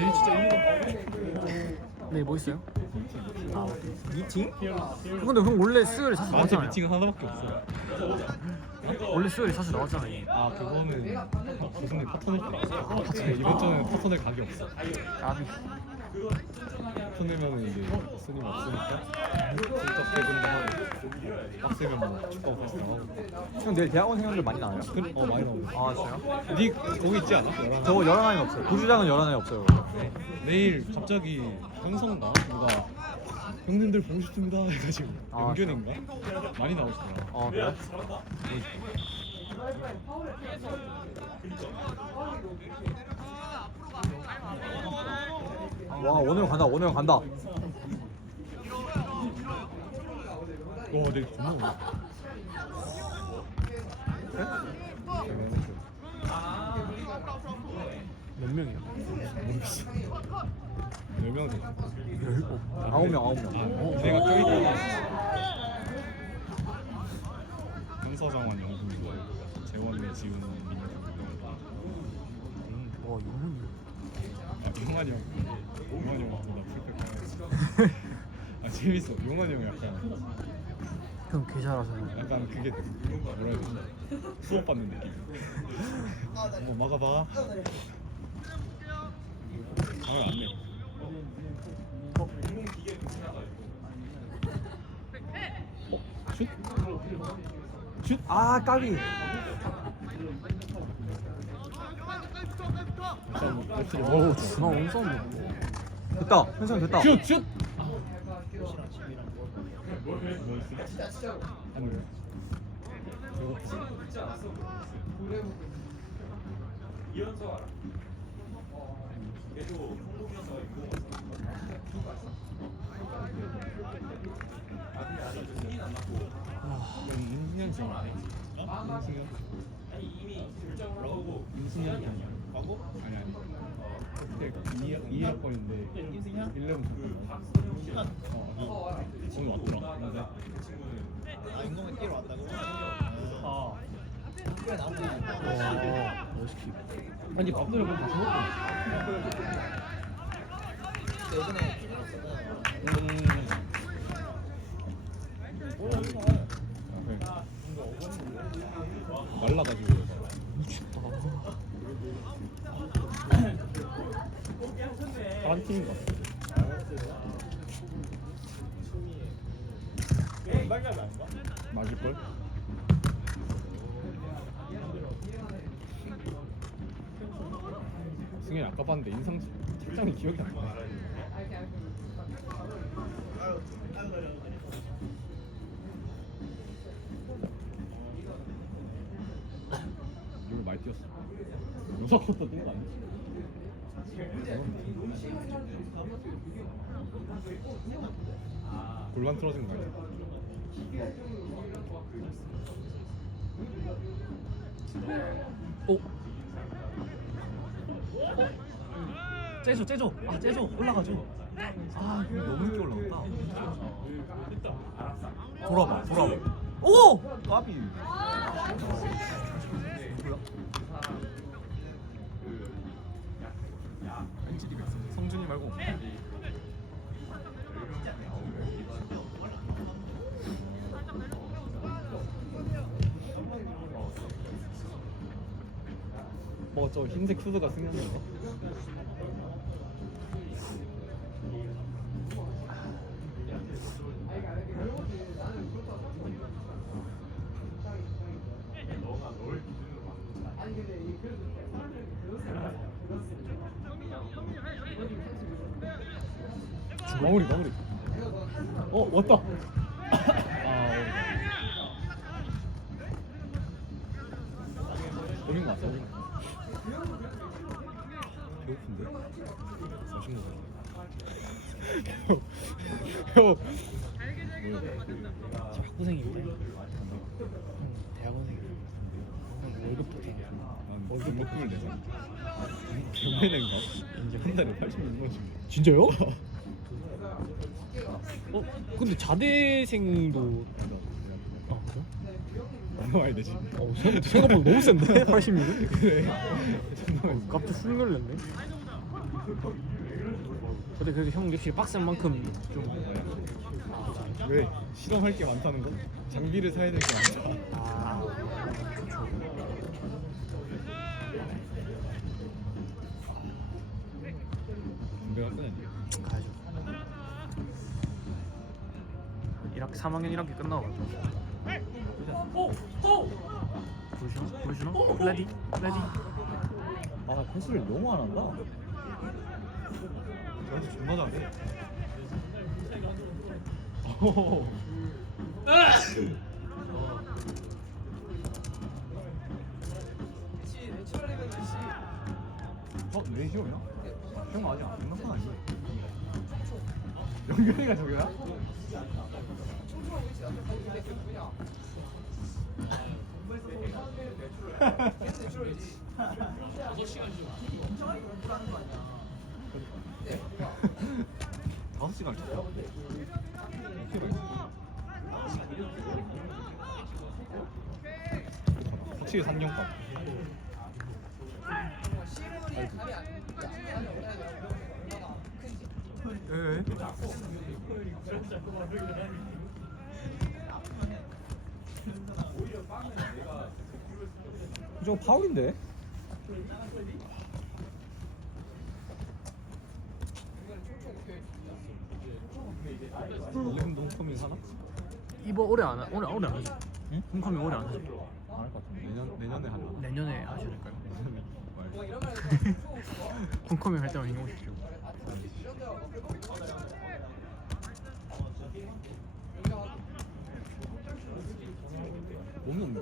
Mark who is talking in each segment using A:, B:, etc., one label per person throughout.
A: 내일 진짜 이거
B: 네, 뭐 있어요?
C: 미팅?
B: 근데 형 원래 수요일에 사실
A: 나한테
B: 나왔잖아요.
A: 미팅 하나밖에 없어.
B: 원래 수요일에 사실 나왔잖아요.
A: 아 그거는 교수님 파토낼 때. 아, 이번 주는 파토낼 각이 없어.
B: 나 비.
A: 파토내면은 이제 스님 없으니까 진짜 퇴근도 하고 빡세면 뭐 축구 나가고.
C: 형 내일 대학원 생각들 많이 나와요?
A: 그, 어 많이 나오네.
C: 아 진짜요?
A: 네 거기 있지 않아? 열한.
C: 저거 열한 안에 없어요. 부주장은 열한 안에 없어요.
A: 내일 갑자기 현성가 누가 형님들 보고 싶습니다 해가지고
C: 아,
A: 영균인가 많이 나오시더라.
C: 어 그래? 와 오늘 간다 오늘 간다.
A: 와 내일 존나 오네.
B: 몇 명이야?
A: 모르겠어. 열명 돼.
C: 아홉 명 아홉 명.
A: 아, 내가 껴있다가 형사장관 영국이고 재원이 지훈 민혁
B: 와, 이거는
A: 아, 용환이 형 용환이 형 같은 나 풀백 아 재밌어 용환이 형 약간
B: 형 개 잘하잖아.
A: 약간 그게 뭐라 해야 되지 수업 받는 느낌 뭐 막아봐 장을 안내 어? 슛? 슛?
C: 아 까비.
A: 일단 뭐 레프
C: 됐다. 현성 됐다.
A: 슛! 슛! 아니 임승현 씨 임승현 임승현 편이야 아니 아니 그때 2, 2학번인데 1레븐 잠깐 어 오늘 왔더라 근데
D: 아 운동회 뛰러 왔다고? 아꽤 나오네
B: 와, 멋있기.
A: 아니 그럼 다시 먹고
D: 예전에
A: 음. 말라가지고 미쳤다 팀인 것 같아 맞을 걸? 승현이 아까 봤는데 인상 책장이 기억이 안 나. 이걸 많이 뛰었어. 무서웠다 뛴거 아니야? 골반 틀어진 거 아니야?
B: 오. 째줘, 째줘. 아, 째줘. 올라가죠. 아, 이거 너무 늦게 올라갔다. 돌아봐, 돌아봐. 오!
C: 까비.
B: 성준이 말고.
A: 뭐 저 흰색 슈즈가 승현인가?
B: 학부생인데. 대학원생이야. 월급도 돼.
A: 난 월급 먹금을 내자 경매낸가? 이제 한 달에 86만 원
B: 진짜요? 어, 근데 자대생도 아, 그래?
A: 얼마 많이 되지?
B: 어, 생- 생각보다 너무 센데? 86은?
A: 그래 많이
B: 갑자기 훅 놀랐네. 근데 그래도 형 역시 빡센 만큼 좀
A: 왜 실험할 게 많다는 거? 장비를 사야 될 게 많다.
B: 아, 좋죠.
A: 담배가 끄네.
B: 가야죠. 1학기 3학년 1학기 끝나고 보여주나? 보여주나? 레디? 레디?
C: 아 패스를 너무 안 한다.
A: 저한테 존나 잘해. 오. 어? 레이시오야? 형 아직 안 끝난 건 아니야? 연결이가 저기야? 다섯 시간 쳤어? 확실히 3년간 에?
C: 저거 파울인데?
A: 원래 홈커밍 하나?
B: 이번 올해 안 하, 올해 올해 안 하죠.
C: 응?
B: 홈커밍 올해 안 하죠.
A: 안할 것 같은데 내년, 내년에 하나
B: 내년에 하셔야 될까요? 홈커밍 할 때만 신경 쓰시고.
A: 몸이 없네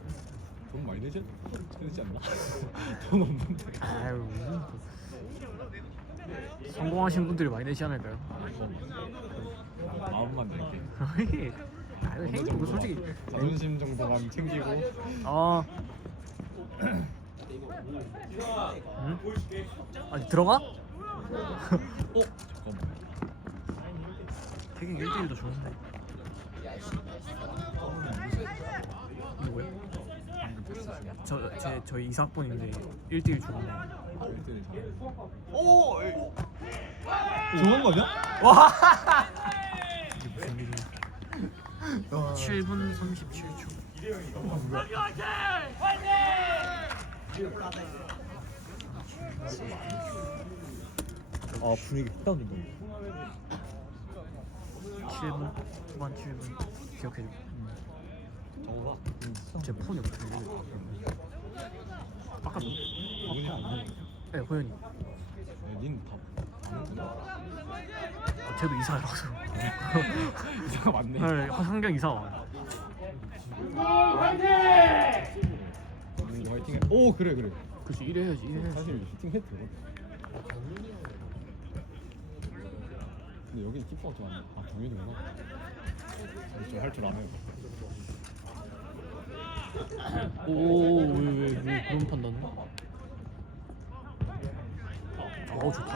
A: 돈 많이 내지, 내지 않나? 돈 없는데
B: 아유. 성공하신 분들이 많이 내지 않을까요?
A: 마음만 낼게
B: 아유, 행님 솔직히
A: 자존심 정도만 챙기고
B: 아. 응? 아니 들어가?
A: 어? 잠깐만
B: 태ging 1대1도 좋은데. 누구야? 저, 제, 저희 이사학번인데 1대1 좋은데.
A: 1대1 잘해
C: 오! 좋은 거냐?
B: 와! 이게 무슨 일이야? 7분 37초.
C: 아 분위기 딱 다운된다.
B: 7분 후반 7분 기억해 줘.
A: 정우가
B: 제 폰이 없어. 아까
A: 누구냐?
B: 네 호연이.
A: 닌다 아는구나
B: 아, 쟤도 이사라서.
A: 이사가 많네
B: 네, 환경 이사 와.
A: 이거 화이팅 해. 오 그래 그래
B: 그치 이래 해야지 이래 해야지.
A: 사실 슈팅 되거든 근데 여기 키퍼가 좀 안, 아 정현이구나 저할줄 아네
B: 오왜왜 왜, 왜 그런 판단을? 어 좋다.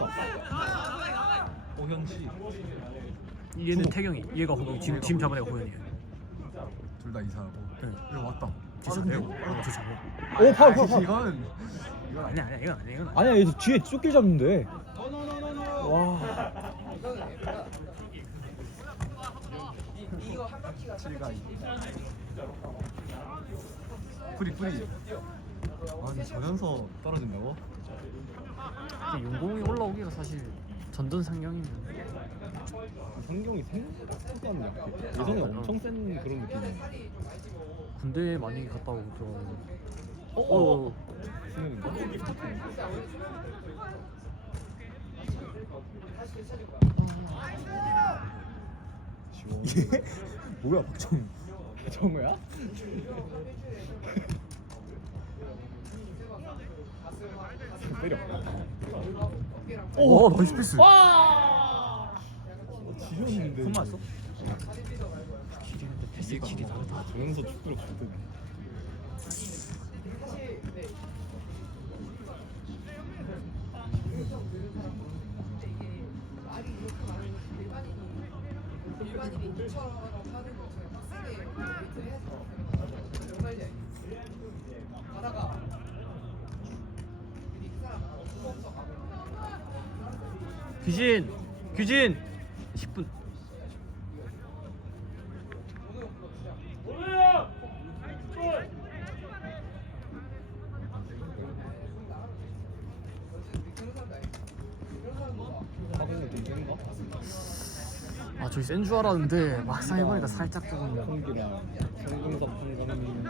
A: 왔다 오현씨
B: 얘는 태경이, 얘가 호경이. 지금 지금 애가 호연이에요.
A: 둘 다 이사하고
B: 네.
A: 여기 왔다
B: 쟤 잘해요. 어, 쟤 잘해.
C: 오 파울 파울 파울.
A: 이거는
B: 아니야 아니야 이건 아니야 이건 아니야.
C: 아니야 얘 뒤에 쫓길 잡는데. 와.
A: 뿌리 뿌리 아니 전연서 떨어진다고?
B: 용공이 올라오기가 사실 전전상경이면
A: 성경이 생각보다는 약해 예전에
B: 아,
A: 엄청 센 그런 느낌이야
B: 군대 많이 갔다 오고 좀. 어, 어.
A: 수능인가? 지워
C: 뭐야 박정.
A: 정우야?
B: 오, 나이스 패스.
A: 지렸는데.
C: 손 맞았어?
B: 길이는데 패스 길이 다르다.
A: 정서 축구를 갈등.
B: 일반인이 처럼
A: 하는 것처럼 빡세게 웨이트를 해서 정말 고는 좀 센가?
B: 아 저기 센 줄 알았는데 막상 해보니까 살짝 조금
A: 홍기랑 성금섭 한강민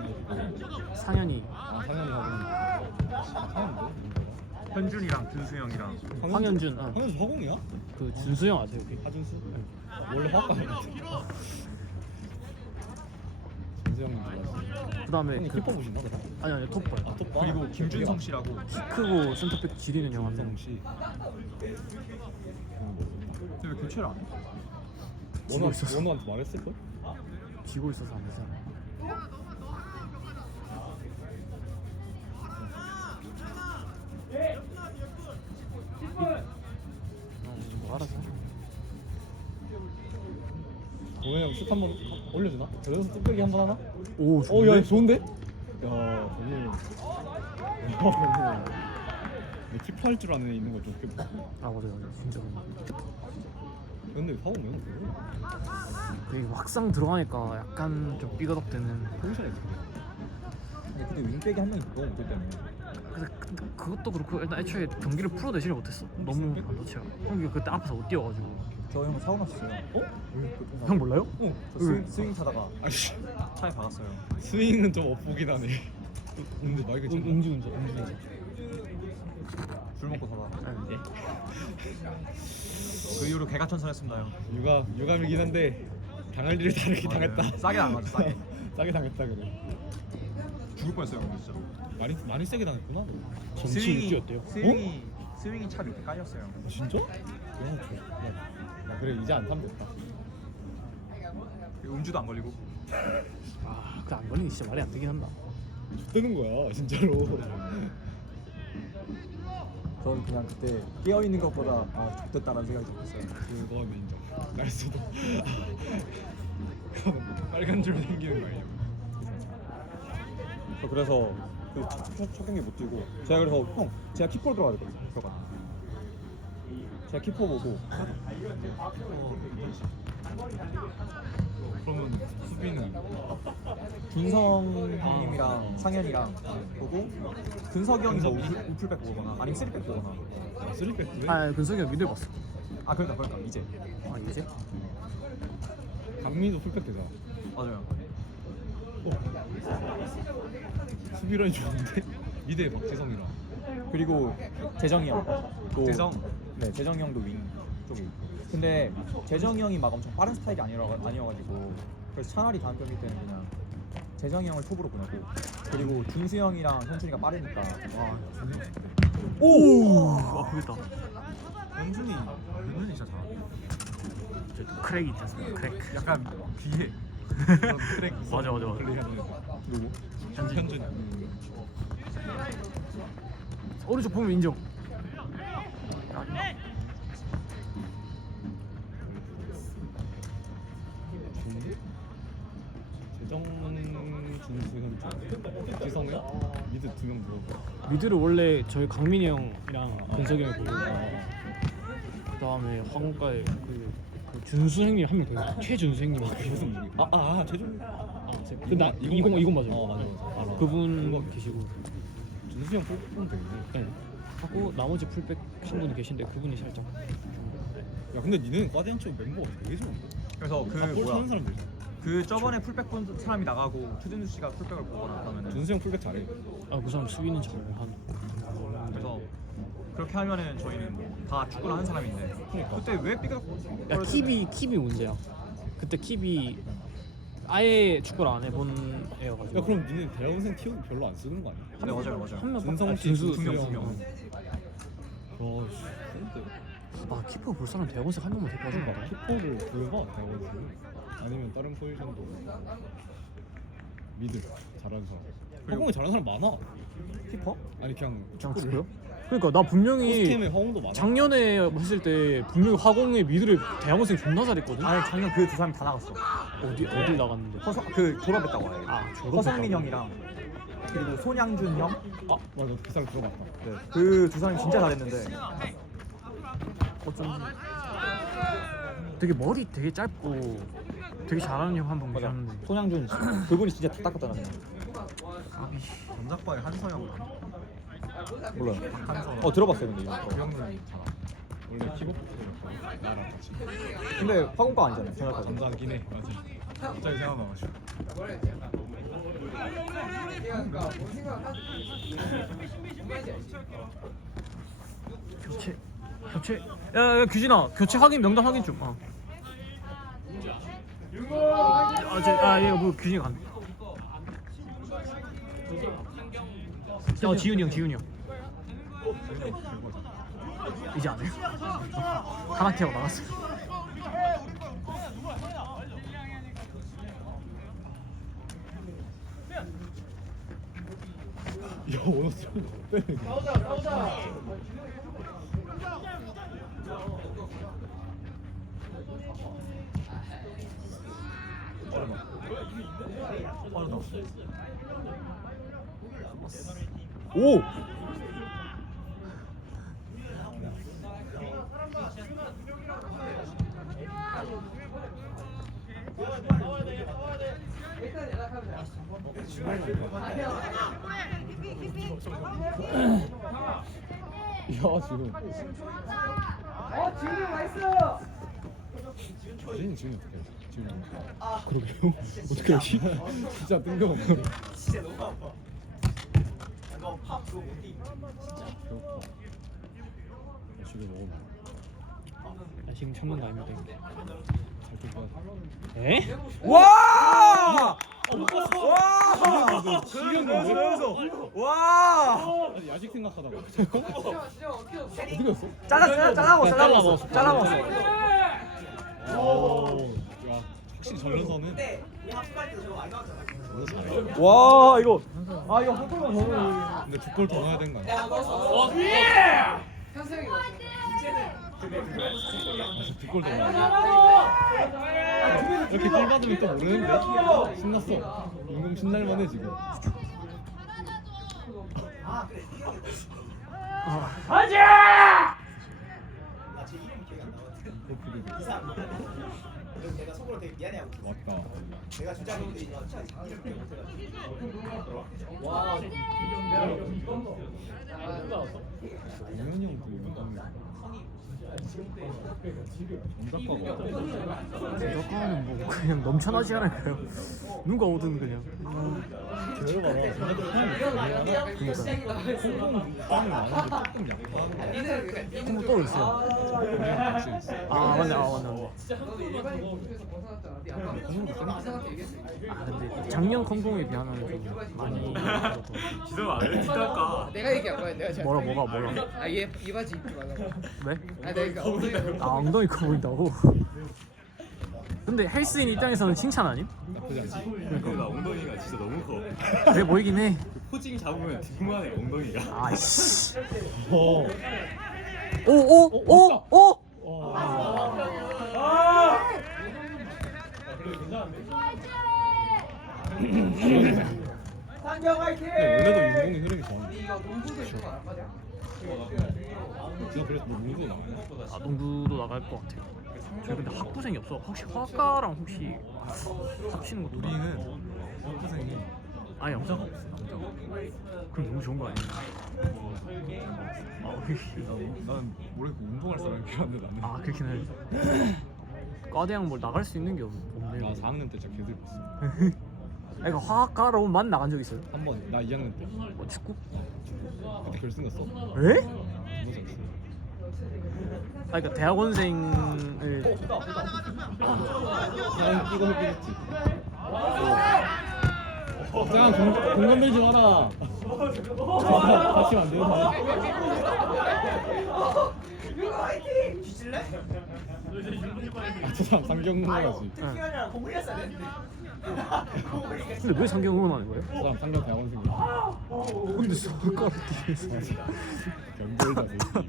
B: 상현이
A: 아 상현이 하고 상현인데?
B: 현준이랑 준수 형이랑
A: 황현준?
B: 황현준 어.
A: 황현준 화공이야?
B: 그 준수 형 아세요? 그?
A: 하준수? 원래 화과야 준수 형님 몰랐어
B: 그 다음에
A: 형님
B: 그,
A: 키퍼 보신다 그래?
B: 아니 아니 톱볼
A: 아 톱바?
C: 그리고 김준성 씨라고
B: 키 크고 센터백 지리는 형 한 명.
A: 김준성 씨
C: 근데 왜 교체를 안 해?
B: 지고
A: 원호
B: 있었어.
A: 원호한테 말했을걸?
B: 지고 있어서 안. 아, 뭐 알아서.
A: 동현이 형슛 한번 올려주나? 저기서 뚝배기 한번 하나?
B: 오,
A: 어, 야, 좋은데? 야. 야, 내 키퍼 할 줄 아는 애 있는 거 좋게 봐.
B: 아 맞아 맞아 진짜
A: 근데 사고 면 그래?
B: 이게 막상 들어가니까 약간 좀 삐거덕대는
A: 포지션이
C: 아니 근데 윙백이 한 너무 못했 때문에
B: 근데 그, 그것도 그렇고 일단 애초에 경기를 풀어 내지를 못했어 너무 안 좋지가 형이 그때 앞에서 못 뛰어가지고
C: 저형 사고 났었어요
A: 어?
B: 형 몰라요?
C: 어? 저 스윙, 스윙 타다가
A: 아씨,
C: 차에 박았어요
A: 스윙은 좀 엇보긴 하네. 근데 마이크
B: 음,
A: 좀.
B: 음주 운전 음주 운전
C: 술 먹고 사다가
B: 네.
C: 그 이후로 개가천선했습니다 형
A: 육아, 유감이긴 한데 당할 일을 다르게
C: 맞아요.
A: 당했다.
C: 싸게 안 맞죠, 싸게.
A: 싸게 당했다 그래.
C: 죽을 뻔했어요 형 진짜
A: 많이 많이 세게 당했구나. 너.
B: 전치 육주였대요
C: 스윙이 스윙이 차 밑에 깔렸어요
A: 아, 진짜? 야, 저, 야, 야, 그래 이제 안 타면 됐다.
C: 음주도 안 걸리고
B: 아 근데 안 걸리는 게 진짜 말이 안 되긴 한다
A: 뜨는 거야 진짜로.
C: 저는 그냥 그때 깨어 있는 것보다 아 좋겠다라는 생각이 들었어요
A: 그거는 인정. 날 수도. 빨간 줄 생기는 거 아니야?
C: 저 그래서 그 첫, 첫 경기 못 뛰고. 제가 그래서 형 제가 키퍼로 들어가야 되거든요. 들어가 제가 키퍼 보고.
A: 그러면 수비는
C: 준성 형님이랑 상현이랑 보고 근석이 형이 뭐 우풀, 우풀백 보거나 아니면 쓰리백 보거나.
A: 아, 쓰리백 왜?
B: 아 근석이 형 미들 봤어.
C: 아 그러니까 그러니까 이제.
B: 아 이제?
A: 강민도 풀백 되잖아.
C: 맞아요
A: 수비라인 좋은데? 미대 박지성이랑.
C: 그리고 재정이 형또
A: 재정?
C: 네 재정이 형도 윙 쪽에 있고 근데 재정이 형이 막 엄청 빠른 스타일이 아니라, 아니어가지고 그래서 차라리 다음 경기 때는 그냥 재정이 형을 톱으로 보내고 그리고 준수 형이랑 현준이가 빠르니까
B: 와오 아프겠다
C: 현준이 현준이 진짜 잘한다
B: 저 크랙이 않습니까 크랙
C: 약간 귀해
A: 그런 트랙
B: 맞아, 맞아, 맞아.
A: 플레이하는 애들.
C: 누구?
A: 현준. 현준.
B: 오른쪽 보면 인정?
A: 재정 현준. 미드 두명 물어봐.
B: 미드를 원래 저희 강민이 형이랑 근석이 형이 보고 그 다음에 황가에 그, 그 준수 형님 한명 되고 최준수 형님
A: 무슨 누구? 아, 아, 아, 최준.
B: 아, 그 나 이공 이공 맞아요.
A: 어, 맞아, 맞아. 알아.
B: 그분
A: 그거
B: 계시고
A: 준수 형 뽑으면 되겠네.
B: 네. 하고 나머지 풀백 한 분이 계신데 그분이 살짝
A: 야, 근데 니네는 과대한쪽 멤버가 되게 좋은데?
C: 그래서 그
A: 다볼
C: 뭐야
A: 타는 사람들.
C: 그 저번에 풀백 본 사람이 나가고 최준수 씨가 풀백을 보거나 그러면
A: 준수 형 풀백 잘해.
B: 아 그 사람 수비는 잘한
C: 그래서 그렇게 하면은 저희는 다 축구를 하는 사람인데 그때 왜 삐그덕
B: 야 킵이 킵이 문제야 그때 킵이 아예 축구를 안 해본 애여가지고
A: 야, 그럼 니네 대학원생 키우고 별로 안 쓰는 거 아니야?
C: 네 맞아요 맞아요
B: 한 명,
A: 준성
B: 아,
A: 씨,
B: 준수
A: 준수
C: 두 명,
A: 형.
C: 두 명.
A: 와, 씨, 근데
B: 아 키퍼 볼 사람 대학원생 한 명만 데리고 와준
A: 막
B: 거야
A: 키퍼를 구해봐 대학원생. 아니면 다른 포지션도 미드 잘하는 사람. 허공이 잘하는 사람 많아.
C: 키퍼?
A: 아니 그냥
B: 그냥
A: 축구를.
B: 축구요? 그러니까 나 분명히
A: 허공도 많아.
B: 작년에 했을 때 분명히 화공의 미드를 대학원생 존나 잘했거든?
C: 아니 작년 그 두 사람이 다 나갔어.
B: 어디 어디 나갔는데?
C: 허성 그 졸업했다고 와요
B: 아 졸업
C: 허성민 형이랑 그리고 손양준 형?
A: 아 맞아. 그 사람 들어봤다.
C: 그두 사람이 진짜 잘했는데.
B: 어쩐지. 되게 머리 되게 짧고 되게 잘하는 형 한 번
C: 맞아.
B: 보셨는데.
C: 손양준 그분이 진짜 다 닦았잖아.
B: 아비.
A: 전작바에 한서영
C: 몰라요.
A: 한서영
C: 어 들어봤어요 근데 이거.
A: 잘 알아. 원래 킥오프 나랑 같이
C: 근데 화공과 아니잖아요. 전략과.
A: 전자긴 해 맞아 갑자기 생각나가지고
B: 교체 교체 야, 야 규진아 교체 확인 명단 확인 좀 어. 아, 저, 아, 이거 뭐 규진이 간. 어, 지훈이 형, 지훈이 형. 이제 안 해요? 어, 하나키 하고 나갔어요.
A: 야 오늘 좀 빼네 빠르다
C: 오.
A: 야 지금 자신이 지금 어떻게 해? 지금
C: 그러게요. 어떻게 하지?
A: 진짜 뜬금없네
D: 진짜 너무 아파. 이거 팝 그거 못 뛰.
A: 배고파 집에 먹으면
B: 야, 지금 참는 거 아닙니다.
A: 잘좀 봐야
B: 에?
C: 와! 와!
A: 지금
C: 와!
A: 아니 야식 생각하다가 어디 갔어?
C: 잘라 잘라 먹었어. 잘라 먹었어. 잘라 먹었어.
A: 오, 야 확실히
D: 나왔잖아.
A: 너무 잘해
C: 와 이거 아 이거 한 골만 넣으면
A: 근데 두 골 더 넣어야 되는 거 아니야? 두골 돼 이렇게 골 받으면 또 모르는데? 신났어 인공 신날만 해 지금
D: 나제 이름이 기억이 안 나거든. 내가 속으로 되게 미안해하고 있었어.
A: 맞다
D: 내가 참 이름 기억 못해가지고.
A: 동현이 형도 이거 전작가가
B: 저거는 뭐 그냥 넘쳐나지 않을까요? 누가 오든 그냥.
A: 그러니까 콩콩 빵이 많은데 조금 약하고
B: 한번 또 있어요.
A: 있어
B: 아 맞네, 아 맞네. 맞네. 아 근데 작년 컴공에 비하면 좀 많이 줄어서.
E: 내가 얘기한 거야 내가
B: 뭐라 뭐가 뭐라.
E: 아얘 이 바지 입지 말라고
B: 왜?
E: 아 내가 엉덩이가
B: 아 엉덩이 커 보인다고? 근데 헬스인 입장에서는 칭찬 아님?
A: 나쁘지 않지
F: 나 엉덩이가 진짜 너무 커.
B: 그래 보이긴 해.
F: 포징 잡으면 뒷만해 엉덩이가.
B: 아이씨.
A: 어.
B: 오오오 오.
A: 근데 원래도 인공의 흐름 이 좋아
E: 이거 농구도 있고 안 맞아?
A: 진짜 그래서 뭐 농구 나와요?
B: 아 농구도 나갈 것 같아요. 저희 근데 학부생이 없어. 혹시 화가랑 혹시 합치는 것도
A: 우리는 학부생이
B: 남자가 없어. 그럼 너무 좋은 거 아니에요? 아.
A: 나는 모르겠고 운동할 사람이 필요한데 나는
B: 아 그렇긴 해. 과대학 뭘 나갈 수 있는 게 없- 없네.
A: 나 4학년 때 진짜 개들 봤어
B: 아, 그러니까 화가로만 나간 적 있어요?
A: 한 번 나 2학년 때
B: 뭐 축구?
A: 그때 결승 갔어
B: 에?
A: 너무 잘했어
B: 아 그러니까 대학원생을
A: 야 이거 흑기겠지 짱 공, 공간 들지 마라 다치면 안 돼요 아저 사람 상경 응원하지
D: 그게 아니라 공을 했어야 되는데.
B: 근데 왜 상경 응원하는 거예요?
A: 저 사람 상경 대학원생이야
B: 근데 서울과를 뛰면서
A: 연결다 뭐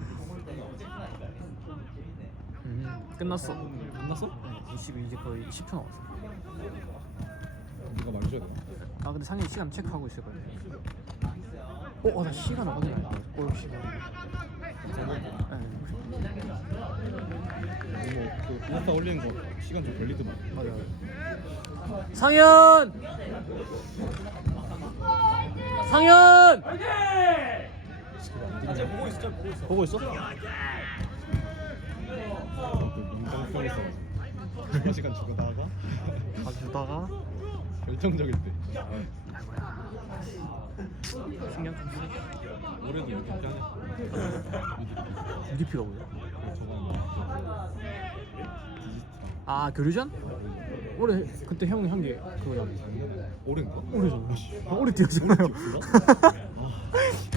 B: 음, 끝났어.
A: 끝났어?
B: 20 이제 거의 10초 남았어.
A: 네가 말해줘야 돼.
B: 아 근데 상현이 시간 체크하고 있을 거예요. 어? 어, 나 시간 확인 안 했다 골 시간 네.
A: 인스타 올리는 거 시간 좀 걸리더만.
B: 맞아. 상현. 상현.
C: 아, 제가 보고 있어, 제가 보고 있어.
B: 보고 있어?
A: 그 민감성 있어. 한 시간 주고다가
B: 가주다가
A: 결정적일 때.
B: 신경
A: 올해도 이렇게 하네.
B: UDP가 뭐야? 아 교류전? 올해 그때 형이 한 게 그거잖아. 올해잖아. 아, 올해 뛰었잖아요.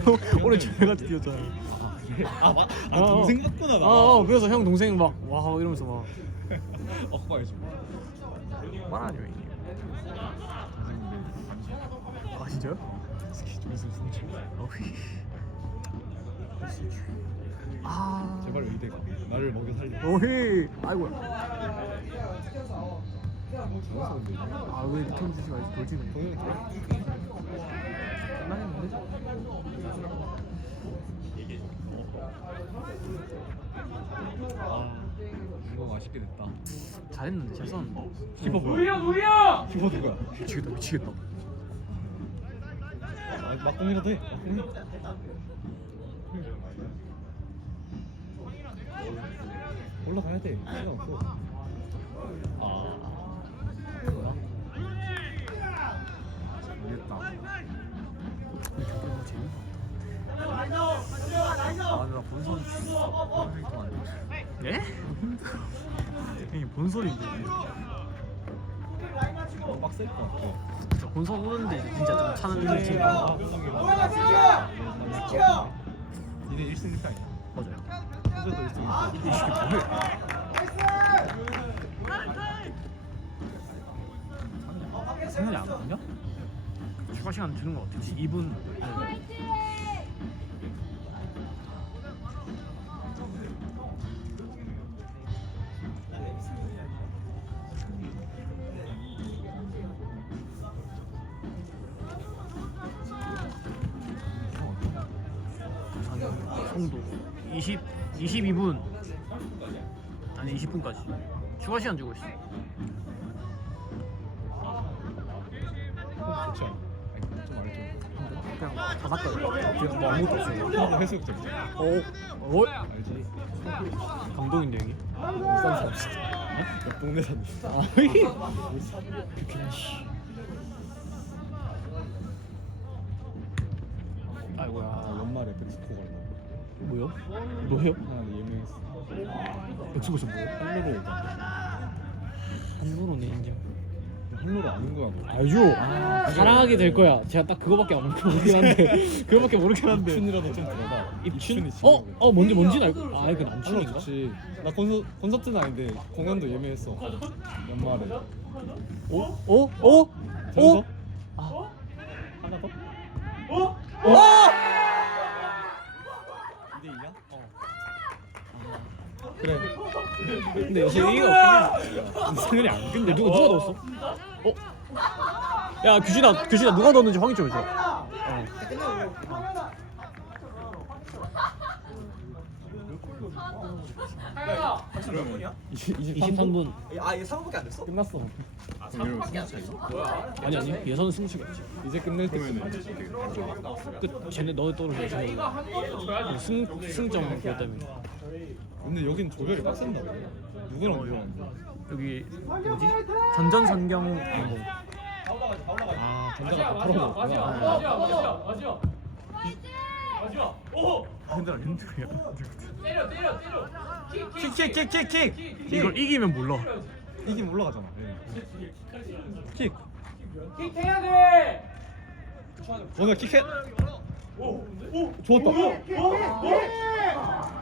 B: 형 올해 저희가 뛰었잖아요.
A: 아, 맞. 아,
B: 어, 어.
A: 동생 같구나 나.
B: 아, 어, 그래서 형 동생 막 와 이러면서 막
A: 알지.
B: 말하죠 형님. 아 진짜요? 어휘. 아
A: 제발 의대가 나를 먹여 살려.
B: 아이고야.
A: 잘해서 근데.
B: 아왜 리턴 주지 말지 돌지는.
A: 동생
B: 끝나겠는데?
A: 아, 이거 맛있게 됐다.
B: 잘했는데 잘 썼는데.
A: 키퍼 뭐야? 누구야? 키퍼 누구야?
B: 미치겠다 미치겠다.
A: 아, 막공이라도 해. 막공 올라가야 돼. 시간 없어. 아.
B: 너무 재밌다.
C: 아, 나 본선 평생 동안
B: 네? 형님 본선인데
A: 어, 빡셀
B: 본선 오는데 진짜 좀 차는 팀
A: 아, 니네 1승 1패 아니야?
B: 이 새끼 뭐해?
C: 생각이 안 나냐?
B: 추가 시간 주는 거 같아. 2분. 송도 20 22분 아니 20분까지 추가 시간 주고 있어.
A: 좀.
B: 그냥 다. 지금 뭐 아무것도 없어요.
A: 하도 해수욕장.
B: 어? 어?
A: 알지?
B: 감동인데 형이?
A: 울산 사람 진짜. 어? 옆 동네 사람.
B: 아,
A: 아,
B: 아이고야.
A: 연말에 백스코 간다.
B: 뭐요? 너요?
A: 하나 예매했어.
B: 백수고서 뭐요?
A: 한로로
B: 한로로네 인정.
A: 한로로 아는 거야 너.
B: 알죠. 사랑하게 될 거야. 제가 딱 그거밖에 안 모르긴 한데. 그거밖에 모르긴 한데.
A: 입춘이라도 좀 들어봐.
B: 입춘?
A: 입춘이
B: 어? 어 뭔지 뭔지 알고. 아 이거
A: 한로
B: 남춘인가?
A: 좋지. 나 콘서, 콘서트는 아닌데 공연도 예매했어. 연말에.
B: 어? 어? 어?
A: 저기서?
B: 어? 아.
A: 하나 더?
B: 어?
A: 2대2야? 어. 그래.
B: 근데 요새 얘기가 없긴 해.
A: 승현이 안
B: 근데 누가 누가 넣었어? 어? 야 규진아 규진아 누가 넣었는지 확인 좀 해줘. 어.
C: 그러면이야?
B: 23분.
C: 아, 이게 3분밖에 안 됐어?
A: 끝났어.
B: 아니 아니 예선 승수겠지.
A: 이제 끝낼
B: 때끝 쟤네 너네 떨어져 승 승점 그것 때문에
A: 근데 여긴 조별이 빡센다. 누구랑 누구랑?
B: 여기 뭐지 전전선경 항공
A: 아, 전자가 다 털어먹었구나.
B: 핸들 핸들이야
C: 킥킥 킥 킥 킥!
B: 이걸 이기면 몰라
A: 이기면 올라가잖아. 킥.
D: 킥 해야 돼.
A: 원우야 킥해. 좋았다. 아,